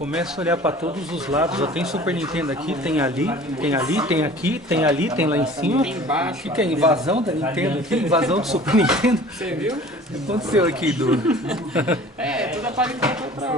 Começa a olhar para todos os lados. Ó, tem Super Nintendo aqui, tem ali, tem ali, tem aqui, tem ali, tem lá em cima. Tem embaixo. O que é invasão da Nintendo aqui? Invasão do Super Nintendo? Você viu? O que aconteceu aqui, Du? Tudo aparelho pra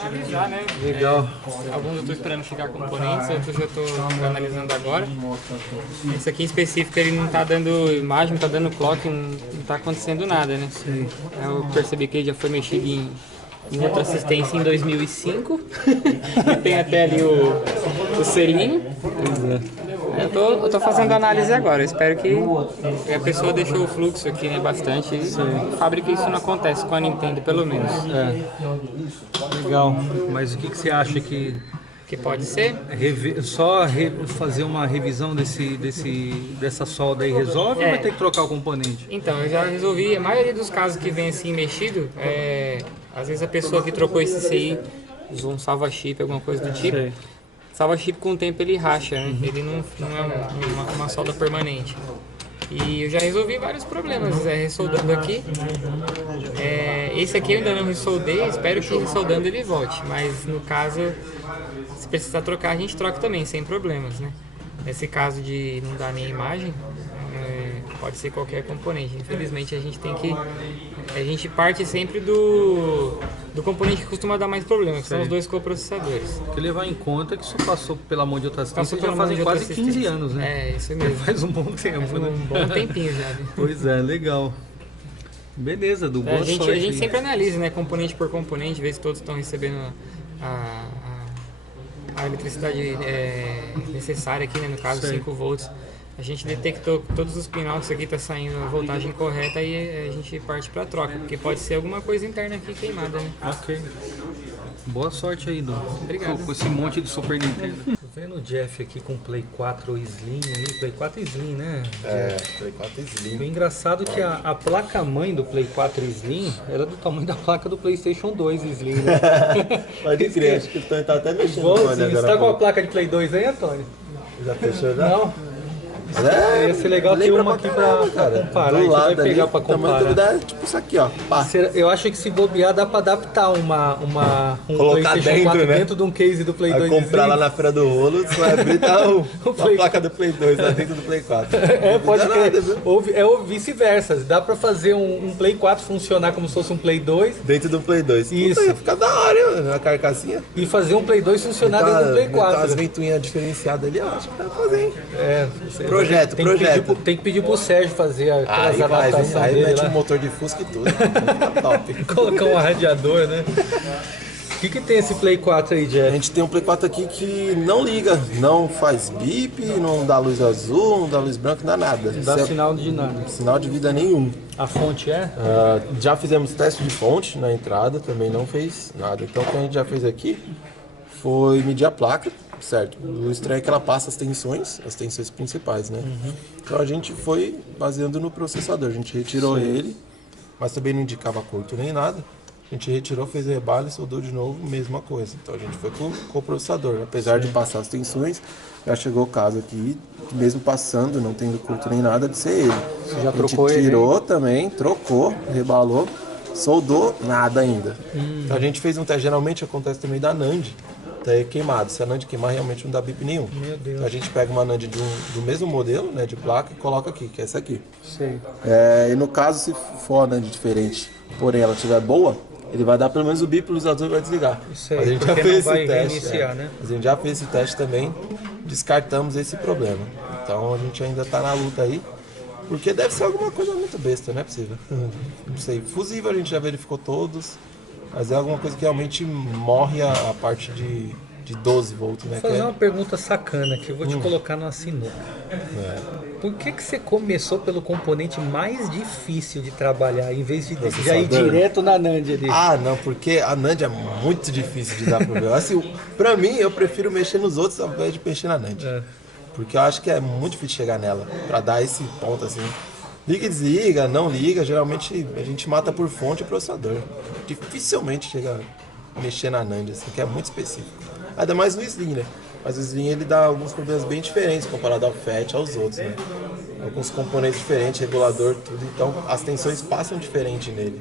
analisar, né? Legal. Alguns eu tô esperando chegar componentes, outros eu tô analisando agora. Esse aqui em específico ele não tá dando imagem, não tá dando clock, não tá acontecendo nada, né? Sei. Eu percebi que ele já foi mexido em outra assistência em 2005. Tem até ali o selinho. Eu tô fazendo análise agora, eu espero que a pessoa deixou o fluxo aqui, né, bastante. E fábrica isso não acontece com a Nintendo, pelo menos. Legal. Mas o que você acha que Pode ser? fazer uma revisão dessa solda aí resolve ou vai ter que trocar o componente? Então, eu já resolvi, a maioria dos casos que vem assim mexido, às vezes a pessoa que trocou esse CI usou um salva-chip, alguma coisa do tipo. Sei. Salva-chip com o tempo ele racha, né? Ele não é uma solda permanente. E eu já resolvi vários problemas, ressoldando aqui. Esse aqui eu ainda não ressoldei, espero que ressoldando ele volte. Mas no caso, se precisar trocar, a gente troca também, sem problemas, né? Nesse caso de não dar nem imagem, pode ser qualquer componente. Infelizmente a gente parte sempre do componente que costuma dar mais problemas, que são os dois coprocessadores. Tem que levar em conta que isso passou pela mão de outra assistência Passou já pela mão fazem de quase outra 15 assistência. anos, né? Isso mesmo. Faz um bom tempo, né? Um bom tempinho já. Né? Pois é, legal. Beleza, Du, boa A gente sorte aí. sempre analisa, né, componente por componente, vê se todos estão recebendo a eletricidade necessária aqui, né, no caso 5 volts. A gente detectou que todos os pinouts aqui tá saindo a voltagem correta e a gente parte para troca, porque pode ser alguma coisa interna aqui queimada, né? Ok. Boa sorte aí, Du. Obrigado. Com esse monte de Super Nintendo. Tô vendo o Jeff aqui com o Play 4 Slim aí. Play 4 Slim, né? Play 4 Slim. O engraçado é que a placa-mãe do Play 4 Slim era do tamanho da placa do PlayStation 2 Slim, né? Pode crer, acho que o Tony tá até mexendo com Igualzinho. ele Você agora. tá com a placa de Play 2 aí, Antônio? Já fechou já? Não. Ia ser legal ter uma aqui pra comparar. Do A gente vai lado pegar ali, pra o tamanho comparar. deve dar tipo isso aqui, ó. Pá. Eu acho que se bobear dá pra adaptar um Colocar PlayStation dentro, 4 né? dentro de um case do Play Vai 2 comprar lá Slim. na feira do rolo, você vai abrir e tá a Play- placa do Play 2 lá dentro do Play 4. Pode Não dá crer. nada, viu? Ou vice-versa. Dá pra fazer um Play 4 funcionar como se fosse um Play 2 Dentro do Play 2. Isso. Puta, ia ficar da hora, hein, mano, a carcassinha. e fazer um Play 2 funcionar dentro do Play As 4. ventoinhas diferenciadas ali, eu acho que dá pra fazer, hein? Projeto. Projeto. Tem que pedir pro Sérgio fazer aquelas Aí faz, hein? adaptações Aí dele mete lá. um motor de Fusca e tudo. Fica top. Colocar um radiador, né? O que tem esse Play 4 aí, A Jeff? gente tem um Play 4 aqui que não liga, não faz bip, não dá luz azul, não dá luz branca, não dá nada. Não dá Isso é sinal de nada. sinal de vida nenhum. A fonte é? Já fizemos teste de fonte na entrada, também não fez nada. Então o que a gente já fez aqui foi medir a placa, certo? O estranho é que ela passa as tensões principais, né? Então a gente foi baseando no processador, a gente retirou ele, mas também não indicava curto nem nada. A gente retirou, fez rebalo e soldou de novo, mesma coisa. Então a gente foi com o processador. Apesar de passar as tensões, já chegou o caso aqui, mesmo passando, não tendo curto nem nada, de ser ele. Você já A gente trocou ele? tirou também, trocou, rebalou, soldou, nada ainda. Então a gente fez um teste, geralmente acontece também da NAND, tá aí queimado. Se a NAND queimar, realmente não dá bip nenhum. Meu Deus. Então a gente pega uma NAND do mesmo modelo, né, de placa, e coloca aqui, que é essa aqui. Sei. E no caso, se for a NAND diferente, porém ela estiver boa, ele vai dar pelo menos o bip, o luz azul e vai desligar. Isso aí, Mas a gente já porque fez não vai esse teste. reiniciar, né? Mas a gente já fez esse teste também, descartamos esse problema. Então a gente ainda tá na luta aí, porque deve ser alguma coisa muito besta, não é possível. Não sei, fusível a gente já verificou todos, mas é alguma coisa que realmente morre a parte de 12 volts, né? Vou fazer uma pergunta sacana que eu vou te colocar numa sinuca. Por que você começou pelo componente mais difícil de trabalhar, em vez de já ir Processador? direto na NAND ali? Ah, não, porque a NAND é muito difícil de dar problema. Assim, pra mim, eu prefiro mexer nos outros ao invés de mexer na NAND. Porque eu acho que é muito difícil chegar nela, pra dar esse ponto assim. Liga e desliga, não liga, geralmente a gente mata por fonte e processador. Dificilmente chega a mexer na NAND, assim, que é muito específico. Ainda mais no Slim, né? Mas o Slim ele dá alguns problemas bem diferentes comparado ao FAT, aos outros, né? Alguns componentes diferentes, regulador, tudo. Então as tensões passam diferente nele.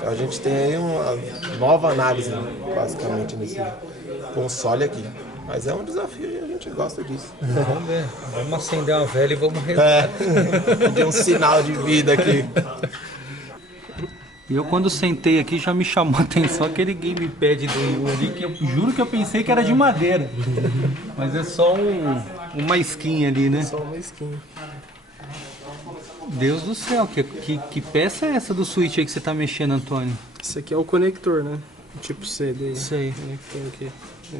Então a gente tem aí uma nova análise, basicamente, nesse console aqui. Mas é um desafio e a gente gosta disso. Vamos ver. Vamos acender uma vela e vamos rezar. Tem um sinal de vida aqui. E eu quando sentei aqui já me chamou a atenção aquele gamepad do Wii U ali, que eu juro que eu pensei que era de madeira. Mas é só uma skin ali, né? Só uma skin. Deus do céu, que peça é essa do Switch aí que você tá mexendo, Antônio? Esse aqui é o conector, né? Tipo C dele. Sei. Conector aqui.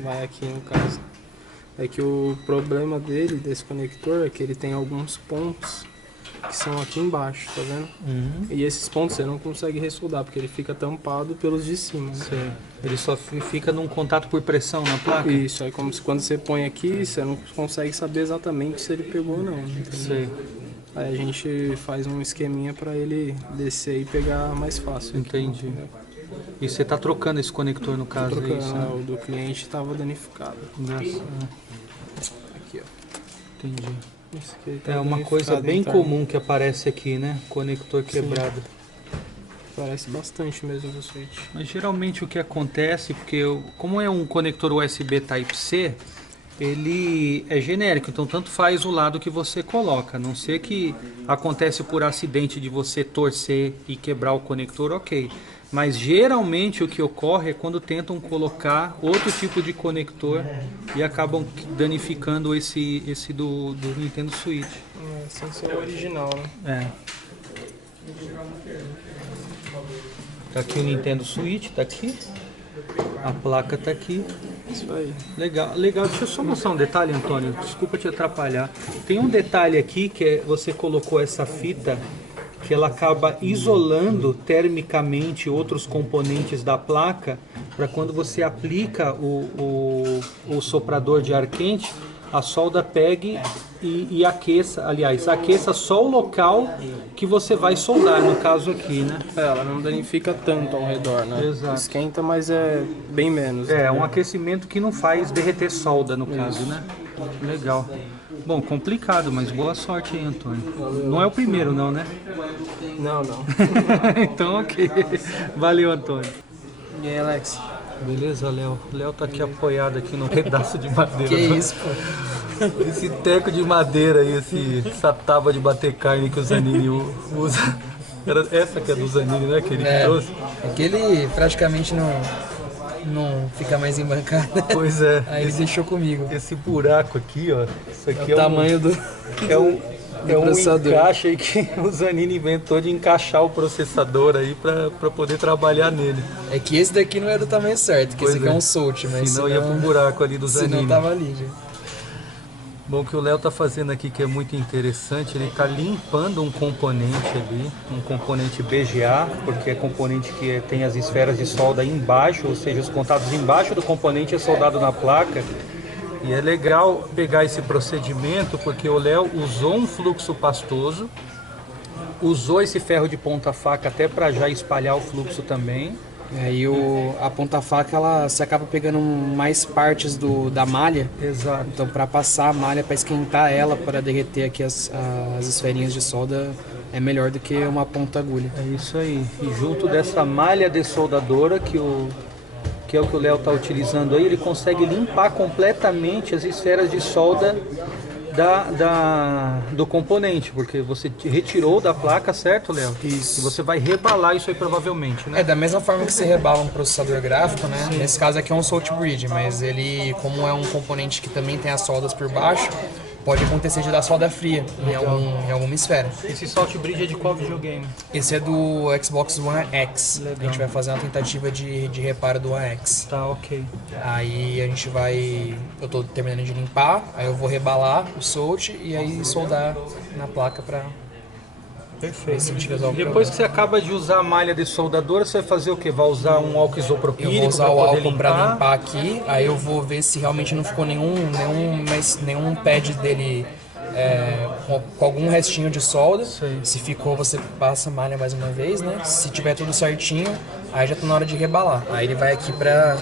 Vai aqui no caso. É que o problema desse conector é que ele tem alguns pontos que são aqui embaixo, tá vendo? E esses pontos você não consegue ressoldar, porque ele fica tampado pelos de cima. Né? Sei. Ele só fica num contato por pressão na placa? Isso, aí como se quando você põe aqui, você não consegue saber exatamente se ele pegou ou não. Entendeu? Sei. Aí a gente faz um esqueminha pra ele descer e pegar mais fácil. Entendi. Entendeu? E você tá trocando esse conector no caso, Trocando, é isso, né? o do cliente estava danificado. Aqui, ó. Entendi. Esse aqui tá É uma danificado, coisa bem então, comum que aparece aqui, né? Conector quebrado. Parece bastante mesmo do Switch. Mas geralmente o que acontece, como é um conector USB Type-C, ele é genérico, então tanto faz o lado que você coloca. A não ser que acontece por acidente de você torcer e quebrar o conector, ok. Mas geralmente o que ocorre é quando tentam colocar outro tipo de conector e acabam danificando esse do Nintendo Switch. Sem ser o original, né? Tá aqui o Nintendo Switch, tá aqui. A placa tá aqui. Isso aí. Legal. Deixa eu só mostrar um detalhe, Antônio. Desculpa te atrapalhar. Tem um detalhe aqui que é você colocou essa fita que ela acaba isolando termicamente outros componentes da placa para quando você aplica o soprador de ar quente, a solda pegue e aqueça, aqueça só o local que você vai soldar, no caso aqui, né? Ela não danifica tanto ao redor, né? Exato. Esquenta, mas é bem menos. É, um aquecimento que não faz derreter solda, no caso, né? Legal. Bom, complicado, mas boa sorte aí, Antônio. Não é o primeiro, não, né? Não, não. Então, ok. Valeu, Antônio. E aí, Alex? Beleza, Léo. O Léo tá aqui apoiado aqui num pedaço de madeira. Que isso, pô? Esse teco de madeira aí, essa tábua de bater carne que o Zanini usa. Essa que é do Zanini, né? Que ele trouxe. Aquele praticamente não fica mais em bancada. Pois é. Aí ele deixou comigo. Esse buraco aqui, ó. Isso aqui O tamanho do processador. Encaixe aí que o Zanini inventou de encaixar o processador aí pra poder trabalhar nele. É que esse daqui não é do tamanho certo, que Pois esse aqui é. é um Solt, mas Senão ia pro buraco ali do Zanini. senão tava ali, já. Bom, o que o Léo tá fazendo aqui que é muito interessante, ele tá limpando um componente ali, um componente BGA, porque é componente que tem as esferas de solda embaixo, ou seja, os contatos embaixo do componente é soldado na placa. E é legal pegar esse procedimento porque o Léo usou um fluxo pastoso, usou esse ferro de ponta-faca até para já espalhar o fluxo também. Aí a ponta-faca, você acaba pegando mais partes da malha. Exato. Então, para passar a malha, para esquentar ela, para derreter aqui as esferinhas de solda, é melhor do que uma ponta-agulha. É isso aí. E junto dessa malha dessoldadora, que é o que o Léo está utilizando aí, ele consegue limpar completamente as esferas de solda do componente, porque você retirou da placa, certo, Léo? Isso. E você vai rebalar isso aí provavelmente, né? É da mesma forma que você rebala um processador gráfico, né? Sim. Nesse caso aqui é um Salt Bridge, mas ele, como é um componente que também tem as soldas por baixo, pode acontecer de dar solda fria em alguma esfera. Esse Salt Bridge é de qual videogame? Esse é do Xbox One X. Legal. A gente vai fazer uma tentativa de reparo do One X. Tá, ok. Aí a gente vai... Eu tô terminando de limpar, aí eu vou rebalar o Salt e aí soldar na placa pra... Perfeito. Se a gente resolve o Depois problema. que você acaba de usar a malha dessoldadora, você vai fazer o quê? Vai usar um álcool isopropílico? Eu vou usar pra o poder álcool pra limpar aqui, aí eu vou ver se realmente não ficou nenhum pad dele com algum restinho de solda. Sei. Se ficou, você passa a malha mais uma vez, né? Se tiver tudo certinho, aí já tá na hora de rebalar. Aí ele vai aqui pra...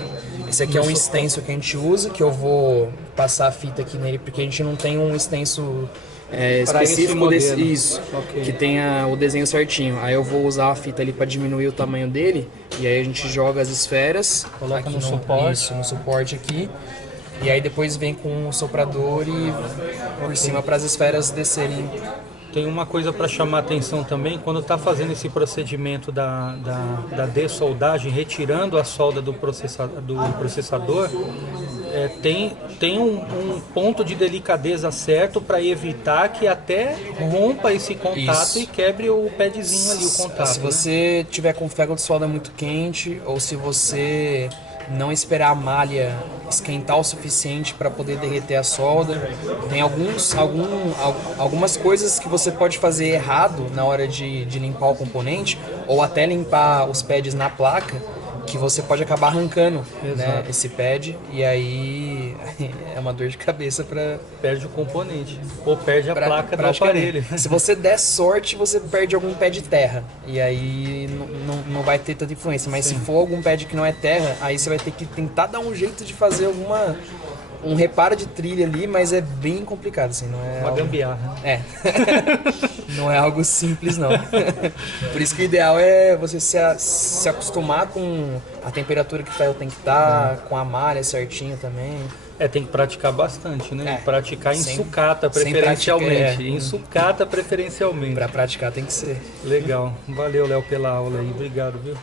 Esse aqui é um stencil que a gente usa, que eu vou passar a fita aqui nele, porque a gente não tem um stencil Pra esse específico desse, modelo. isso, Ok. que tenha o desenho certinho. Aí eu vou usar a fita ali para diminuir o tamanho dele, e aí a gente joga as esferas, Coloca aqui no suporte. isso, no suporte aqui. E aí depois vem com o soprador e por cima para as esferas descerem. Tem uma coisa para chamar a atenção também, quando está fazendo esse procedimento da dessoldagem, retirando a solda do processador, tem um ponto de delicadeza certo para evitar que até rompa esse contato Isso. e quebre o padzinho ali, o contato. Se né? você tiver com ferro de solda muito quente, ou se você não esperar a malha esquentar o suficiente para poder derreter a solda, tem algumas coisas que você pode fazer errado na hora de limpar o componente, ou até limpar os pads na placa, que você pode acabar arrancando, né, esse pad, e aí é uma dor de cabeça para Perde o componente, ou perde a placa do praticamente. aparelho. Se você der sorte, você perde algum pé de terra. E aí não vai ter tanta influência. Mas se for algum pé que não é terra, aí você vai ter que tentar dar um jeito de fazer um reparo de trilha ali, mas é bem complicado, assim, não é Uma algo... gambiarra. É. Não é algo simples, não. Por isso que o ideal é você se acostumar com a temperatura que o ferro tem que estar, com a malha certinho também. Tem que praticar bastante, né? É. Praticar em Sem- sucata sem preferencialmente. prática, Em sucata preferencialmente. Pra praticar tem que ser. Legal. Valeu, Léo, pela aula aí. Obrigado, viu?